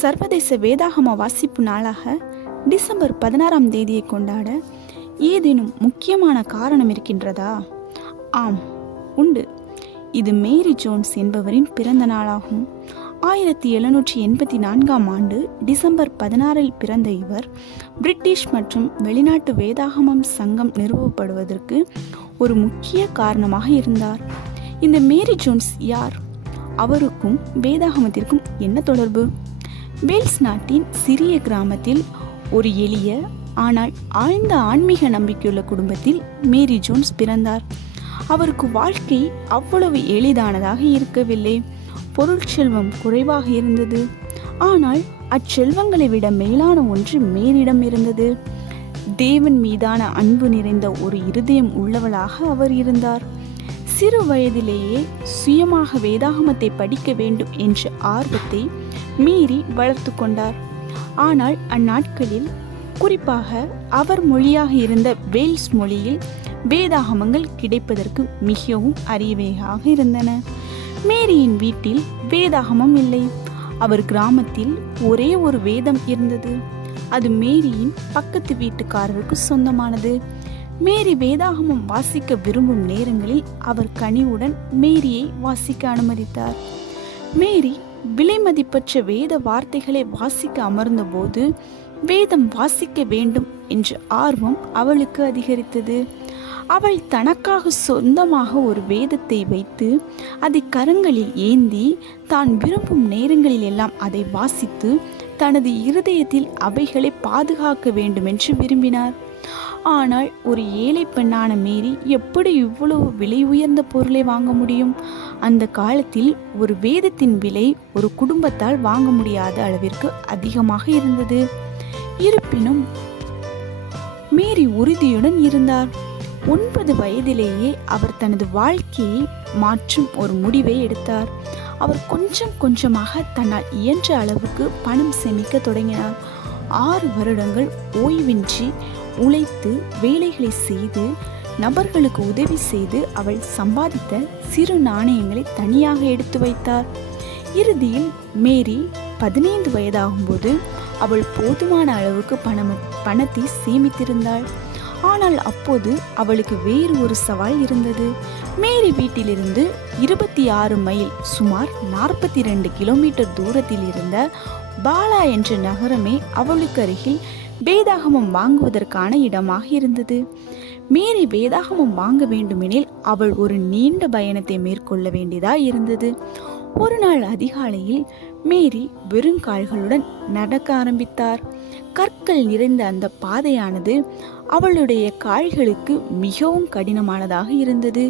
சர்வதேச வேதாகம வாசிப்பு நாளாக டிசம்பர் 16ஆம் தேதியை கொண்டாட ஏதேனும் முக்கியமான காரணம் இருக்கின்றதா? ஆம், உண்டு. இது மேரி ஜோன்ஸ் என்பவரின் பிறந்த நாளாகும். 1784ஆம் ஆண்டு டிசம்பர் 16இல் பிறந்த இவர் பிரிட்டிஷ் மற்றும் வெளிநாட்டு வேதாகமம் சங்கம் நிறுவப்படுவதற்கு ஒரு முக்கிய காரணமாக இருந்தார். இந்த மேரி ஜோன்ஸ் யார்? அவருக்கும் வேதாகமத்திற்கும் என்ன தொடர்பு? வேல்ஸ் நாட்டின் சிறிய கிராமத்தில் ஒரு எளிய ஆனால் ஆழ்ந்த ஆன்மீக நம்பிக்கையுள்ள குடும்பத்தில் மேரி ஜோன்ஸ் பிறந்தார். அவருக்கு வாழ்க்கை அவ்வளவு எளிதானதாக இருக்கவில்லை. பொருட்செல்வம் குறைவாக இருந்தது. ஆனால் அச்செல்வங்களை விட மேலான ஒன்று மேரிடம் இருந்தது. தேவன் மீதான அன்பு நிறைந்த ஒரு இருதயம் உள்ளவளாக அவர் இருந்தார். சிறு வயதிலேயே சுயமாக வேதாகமத்தை படிக்க வேண்டும் என்ற ஆர்வத்தை மீறி வளர்த்து கொண்டார். ஆனால் அந்நாட்களில், குறிப்பாக அவர் மொழியாக இருந்த வேல்ஸ் மொழியில் வேதாகமங்கள் கிடைப்பதற்கு மிகவும் அரியவையாக இருந்தன. மேரியின் வீட்டில் வேதாகமம் இல்லை. அவர் கிராமத்தில் ஒரே ஒரு வேதம் இருந்தது. அது மேரியின் பக்கத்து வீட்டுக்காரருக்கு சொந்தமானது. மேரி வேதாகமம் வாசிக்க விரும்பும் நேரங்களில் அவர் கனிவுடன் மேரியை வாசிக்க அனுமதித்தார். மேரி விலைமதிப்பற்ற வேத வார்த்தைகளை வாசிக்க அமர்ந்தபோது வேதம் வாசிக்க வேண்டும் என்ற ஆர்வம் அவளுக்கு அதிகரித்தது. அவள் தனக்காக சொந்தமாக ஒரு வேதத்தை வைத்து அதை கரங்களில் ஏந்தி தான் விரும்பும் நேரங்களில் எல்லாம் அதை வாசித்து தனது இருதயத்தில் அவைகளை பாதுகாக்க வேண்டும் என்று விரும்பினார். ஆனால் ஒரு ஏழை பெண்ணான மேரி எப்படி இவ்வளவு விலை உயர்ந்த பொருளை வாங்க முடியும்? அந்த காலத்தில் ஒரு வேதத்தின் விலை ஒரு குடும்பத்தால் வாங்க முடியாத அளவிற்கு அதிகமாக இருந்தது. இருப்பினும் மேரி உறுதியுடன் இருந்தார். 9 வயதிலேயே அவர் தனது வாழ்க்கையை மாற்றும் ஒரு முடிவை எடுத்தார். அவர் கொஞ்சம் கொஞ்சமாக தன்னால் இயன்ற அளவுக்கு பணம் சேமிக்க தொடங்கினார். 6 வருடங்கள் ஓய்வின்றி உழைத்து வேலைகளை செய்து நபர்களுக்கு உதவி செய்து அவள் சம்பாதித்த சிறு நாணயங்களை தனியாக எடுத்து வைத்தார். இறுதியில் மேரி 15 வயதாகும்போது அவள் போதுமான அளவுக்கு பணத்தை சேமித்திருந்தாள். ஆனால் அப்போது அவளுக்கு வேறு ஒரு சவால் இருந்தது. மேரி வீட்டிலிருந்து 26 மைல், சுமார் 42 கிலோமீட்டர் தூரத்தில் இருந்த பாலா என்ற நகரமே அவளுக்கு அருகில் வேதாகமம் வாங்குவதற்கான இடமாக இருந்தது. மேரி வேதாகமம் வாங்க வேண்டுமெனில் அவள் ஒரு நீண்ட பயணத்தை மேற்கொள்ள வேண்டியதாய் இருந்தது. ஒரு நாள் அதிகாலையில் மேரி வெறுங்கால்களுடன் நடக்க ஆரம்பித்தார். கற்கள் நிறைந்த அந்த பாதையானது அவளுடைய கால்களுக்கு மிகவும் கடினமானதாக இருந்தது.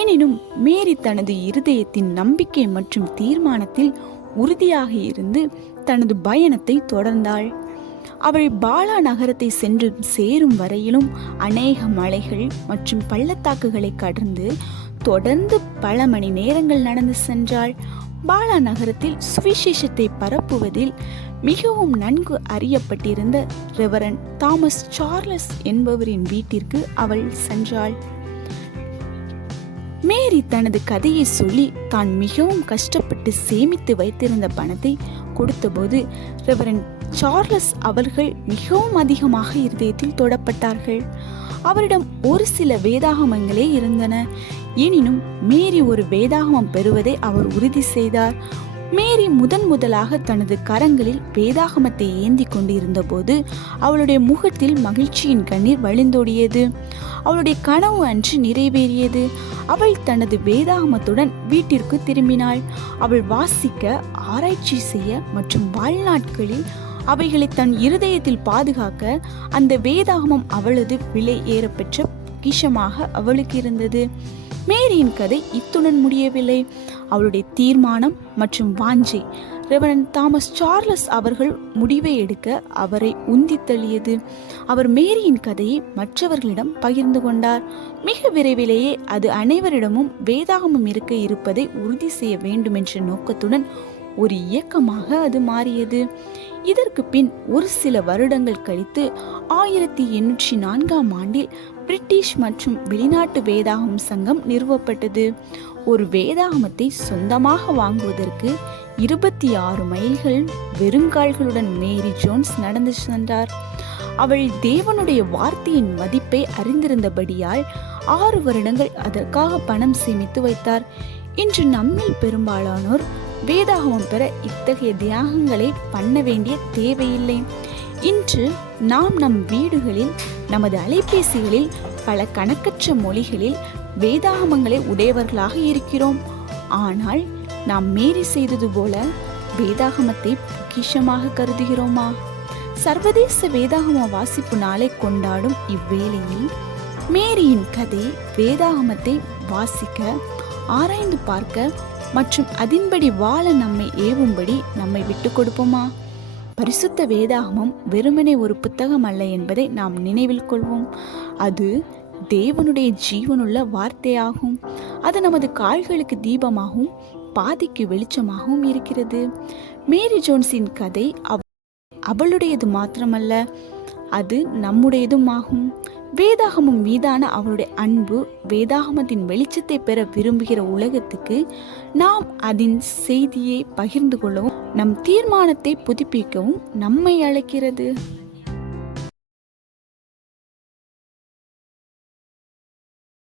எனினும் மேரி தனது இருதயத்தின் நம்பிக்கை மற்றும் தீர்மானத்தில் உறுதியாக இருந்து தனது பயணத்தை தொடர்ந்தாள். அவள் பாலா நகரத்தை சென்று சேரும் வரையிலும் அநேக மலைகள் மற்றும் பள்ளத்தாக்குகளை கடந்து தொடர்ந்து பல மணி நேரங்கள் நடந்து சென்றாள். பாலா நகரத்தில் சுவிசேஷத்தை பரப்புவதில் மிகவும் நன்கு அறியப்பட்டிருந்த ரெவரண்ட் தாமஸ் சார்லஸ் என்பவரின் வீட்டிற்கு அவள் சென்றாள். மேரி தனது கதையை சொல்லி தான் மிகவும் கஷ்டப்பட்டு சேமித்து வைத்திருந்த பணத்தை கொடுத்தபோது ரெவரண்ட் சார்லஸ் அவர்கள் மிகவும் அதிகமாக இருதயத்தில் தொடப்பட்டார்கள். அவரிடம் ஒரு சில வேதாகமங்களே இருந்தன. எனினும் மேரி ஒரு வேதாகமம் பெறுவதை அவர் உறுதி செய்தார். மேரி முதலாக தனது கரங்களில் வேதாகமத்தை ஏந்தி கொண்டிருந்த போது அவளுடைய முகத்தில் மகிழ்ச்சியின் கண்ணீர் வழிந்தோடியது. அவளுடைய கனவு அன்று நிறைவேறியது. அவள் தனது வேதாகமத்துடன் வீட்டிற்கு திரும்பினாள். அவள் வாசிக்க, ஆராய்ச்சி செய்ய மற்றும் வாழ்நாட்களில் அவைகளை தன் இருதயத்தில் பாதுகாக்க அந்த வேதாகமம் அவளது விலை ஏறப்பெற்ற பொக்கிஷமாக அவளுக்கு இருந்தது. மேரியின் கதை இத்துடன் முடியவில்லை. அவளுடைய தீர்மானம் மற்றும் வாஞ்சை ரெவரண்ட் தாமஸ் சார்லஸ் அவர்கள் முடிவை எடுக்க அவரை உந்தி தள்ளியது. அவர் மேரியின் கதையை மற்றவர்களிடம் பகிர்ந்து கொண்டார். மிக விரைவிலேயே அது அனைவரிடமும் வேதாகமம் இருப்பதை உறுதி செய்ய வேண்டும் என்ற நோக்கத்துடன் ஒரு இயக்கமாக அது மாறியது. இதற்கு பின் ஒரு சில வருடங்கள் கழித்து 1804ஆம் ஆண்டில் பிரிட்டிஷ் மற்றும் வெளிநாட்டு வேதாகமம் சங்கம் நிறுவப்பட்டது. ஒரு வேதாகமத்தை சொந்தமாக வாங்குவதற்கு 26 மைல்கள் வெறுங்கால்களுடன் மேரி ஜோன்ஸ் நடந்து சென்றார். அவள் தேவனுடைய வார்த்தையின் மதிப்பை அறிந்திருந்தபடியால் 6 வருடங்கள் அதற்காக பணம் சேமித்து வைத்தார். இன்று நம்மில் பெரும்பாலானோர் வேதாகமம் பெற இத்தகைய தியாகங்களை பண்ண வேண்டிய தேவையில்லை. இன்று நாம் நம் வீடுகளில், நமது அலைபேசிகளில் பல கணக்கற்ற மொழிகளில் வேதாகமங்களை உடையவர்களாக இருக்கிறோம். ஆனால் நாம் மேரி செய்தது போல வேதாகமத்தை பொக்கிஷமாக கருதுகிறோமா? சர்வதேச வேதாகம வாசிப்பு நாளை கொண்டாடும் இவ்வேளையில் மேரியின் கதை வேதாகமத்தை வாசிக்க, ஆராய்ந்து பார்க்க மற்றும் அதின்படி வாழ நம்மை ஏவும்படி நம்மை விட்டு கொடுப்போமா? பரிசுத்த வேதாகமம் வெறுமனே ஒரு புத்தகம் அல்ல என்பதை நாம் நினைவில் கொள்வோம். அது தேவனுடைய ஜீவனுள்ள வார்த்தையாகும். அது நமது கால்களுக்கு தீபமாகவும் பாதைக்கு வெளிச்சமாகவும் இருக்கிறது. மேரி ஜோன்ஸின் கதை அவளுடையது மாத்திரமல்ல, அது நம்முடையதும் ஆகும். வேதாகமம் மீதான அவளுடைய அன்பு வேதாகமத்தின் வெளிச்சத்தை பெற விரும்புகிற உலகத்துக்கு நாம் அதன் செய்தியை பகிர்ந்து கொள்ளவும், நம் தீர்மானத்தை புதுப்பிக்கவும் நம்மை அழைக்கிறது.